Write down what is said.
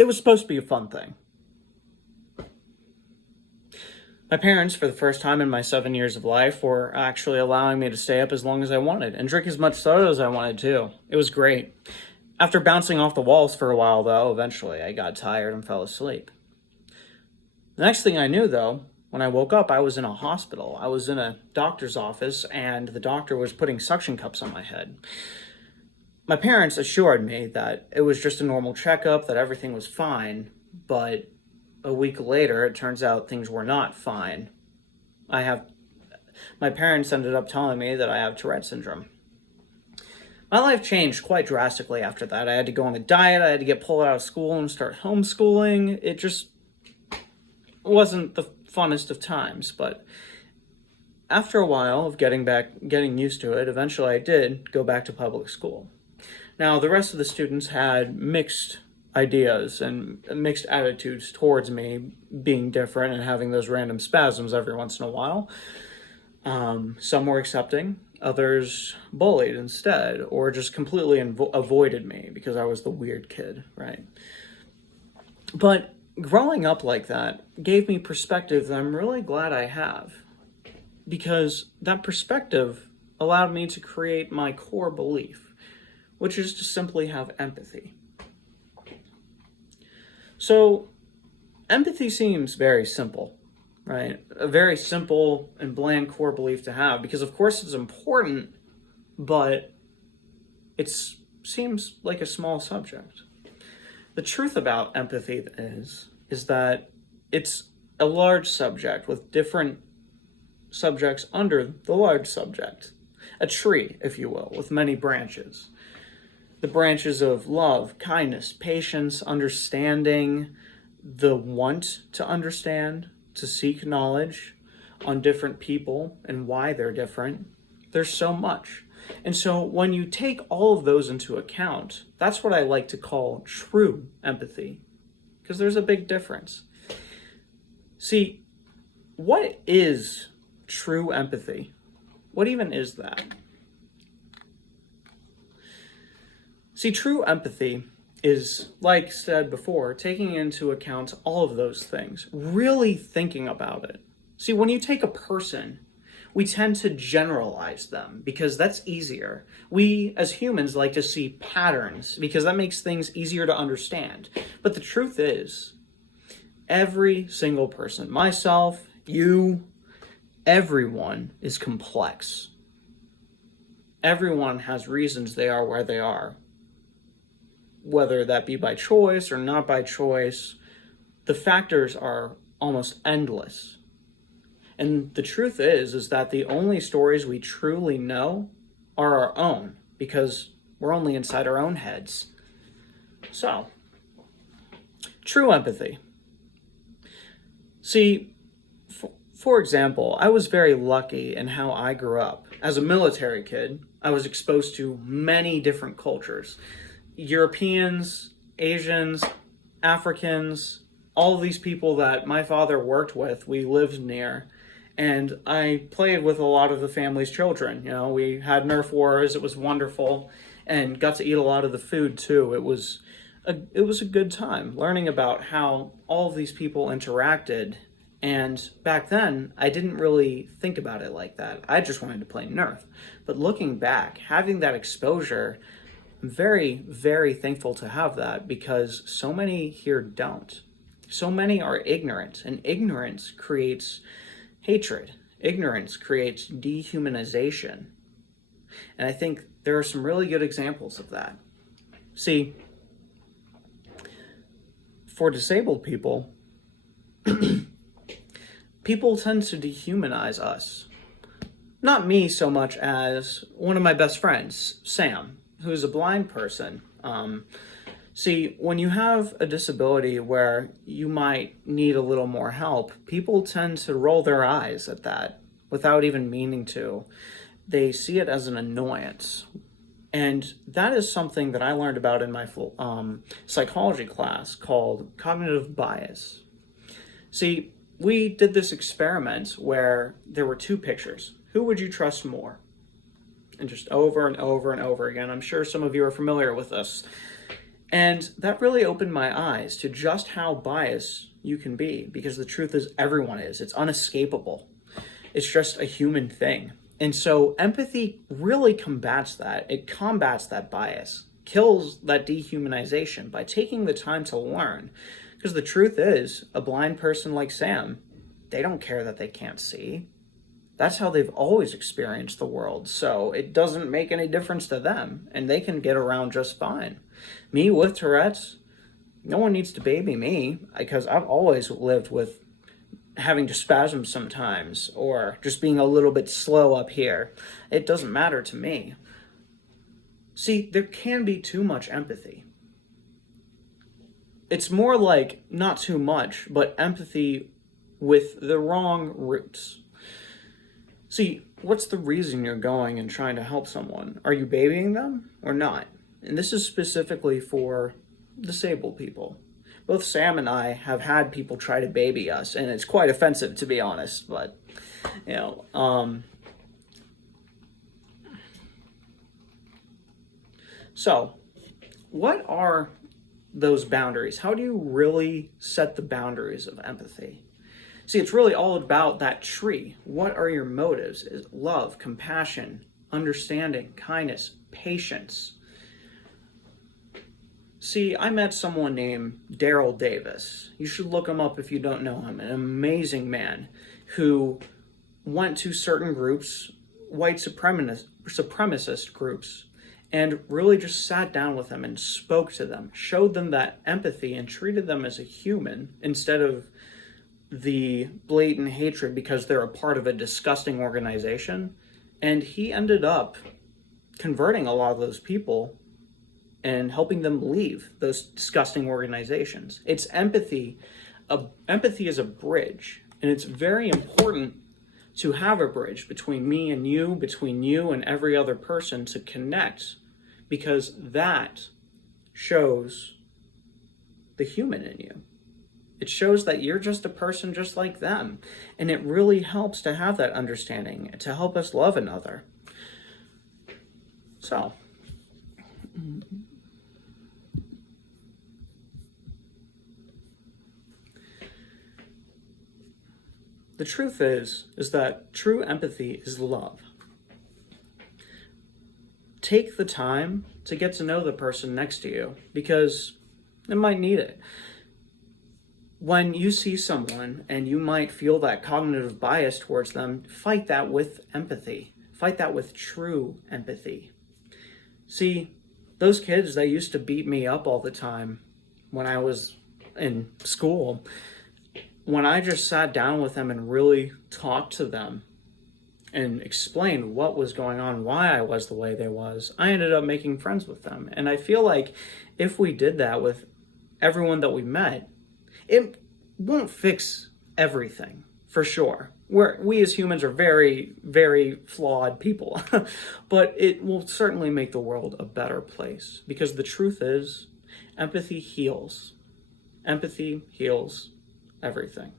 It was supposed to be a fun thing. My parents, for the first time in my 7 years of life, were actually allowing me to stay up as long as I wanted and drink as much soda as I wanted too. It was great. After bouncing off the walls for a while, though, eventually I got tired and fell asleep. The next thing I knew, though, when I woke up, I was in a hospital. I was in a doctor's office, and the doctor was putting suction cups on my head. My parents assured me that it was just a normal checkup, that everything was fine, but a week later, it turns out things were not fine. I have My parents ended up telling me that I have Tourette syndrome. My life changed quite drastically after that. I had to go on a diet, I had to get pulled out of school and start homeschooling. It just wasn't the funnest of times, but after a while of getting used to it, eventually I did go back to public school. Now, the rest of the students had mixed ideas and mixed attitudes towards me being different and having those random spasms every once in a while. Some were accepting, others bullied instead, or just completely avoided me because I was the weird kid, right? But growing up like that gave me perspective that I'm really glad I have, because that perspective allowed me to create my core belief, which is to simply have empathy. So, empathy seems very simple, right? A very simple and bland core belief to have, because of course it's important, but it seems like a small subject. The truth about empathy is that it's a large subject with different subjects under the large subject. A tree, if you will, with many branches. The branches of love, kindness, patience, understanding, the want to understand, to seek knowledge on different people and why they're different. There's so much. And so when you take all of those into account, that's what I like to call true empathy, because there's a big difference. See, what is true empathy? What even is that? See, true empathy is, like said before, taking into account all of those things, really thinking about it. See, when you take a person, we tend to generalize them because that's easier. We, as humans, like to see patterns because that makes things easier to understand. But the truth is, every single person, myself, you, everyone is complex. Everyone has reasons they are where they are. Whether that be by choice or not by choice, the factors are almost endless. And the truth is that the only stories we truly know are our own, because we're only inside our own heads. So, true empathy. See, for example, I was very lucky in how I grew up. As a military kid, I was exposed to many different cultures. Europeans, Asians, Africans, all of these people that my father worked with, we lived near. And I played with a lot of the family's children. You know, we had Nerf wars. It was wonderful, and got to eat a lot of the food too. It was a good time learning about how all of these people interacted. And back then, I didn't really think about it like that. I just wanted to play Nerf. But looking back, having that exposure, I'm very, very thankful to have that, because so many here don't. So many are ignorant, and ignorance creates hatred. Ignorance creates dehumanization. And I think there are some really good examples of that. See, for disabled people, people tend to dehumanize us. Not me so much as one of my best friends, Sam, who's a blind person. See, when you have a disability where you might need a little more help, people tend to roll their eyes at that without even meaning to. They see it as an annoyance. And that is something that I learned about in my psychology class called cognitive bias. See, we did this experiment where there were two pictures. Who would you trust more? And just over and over and over again. I'm sure some of you are familiar with this. And that really opened my eyes to just how biased you can be, because the truth is everyone is. It's unescapable. It's just a human thing. And so empathy really combats that. It combats that bias, kills that dehumanization by taking the time to learn. Because the truth is, a blind person like Sam, they don't care that they can't see. That's how they've always experienced the world. So it doesn't make any difference to them, and they can get around just fine. Me with Tourette's, no one needs to baby me, because I've always lived with having to spasm sometimes, or just being a little bit slow up here. It doesn't matter to me. See, there can be too much empathy. It's more like not too much, but empathy with the wrong roots. See, what's the reason you're going and trying to help someone? Are you babying them or not? And this is specifically for disabled people. Both Sam and I have had people try to baby us, and it's quite offensive, to be honest, but, you know, so what are those boundaries? How do you really set the boundaries of empathy? See, it's really all about that tree. What are your motives? Is love, compassion, understanding, kindness, patience. See, I met someone named Daryl Davis. You should look him up if you don't know him. An amazing man who went to certain groups, white supremacist groups, and really just sat down with them and spoke to them, showed them that empathy, and treated them as a human instead of the blatant hatred because they're a part of a disgusting organization. And he ended up converting a lot of those people and helping them leave those disgusting organizations. It's empathy. Empathy is a bridge, and it's very important to have a bridge between me and you, between you and every other person, to connect, because that shows the human in you. It shows that you're just a person just like them. And it really helps to have that understanding, to help us love another. So, the truth is that true empathy is love. Take the time to get to know the person next to you, because they might need it. When you see someone and you might feel that cognitive bias towards them, fight that with empathy. Fight that with true empathy. See, those kids that used to beat me up all the time when I was in school, when I just sat down with them and really talked to them and explained what was going on, why I was the way they was, I ended up making friends with them. And I feel like if we did that with everyone that we met, it won't fix everything, for sure. We as humans are very, very flawed people, but it will certainly make the world a better place, because the truth is, empathy heals. Empathy heals everything.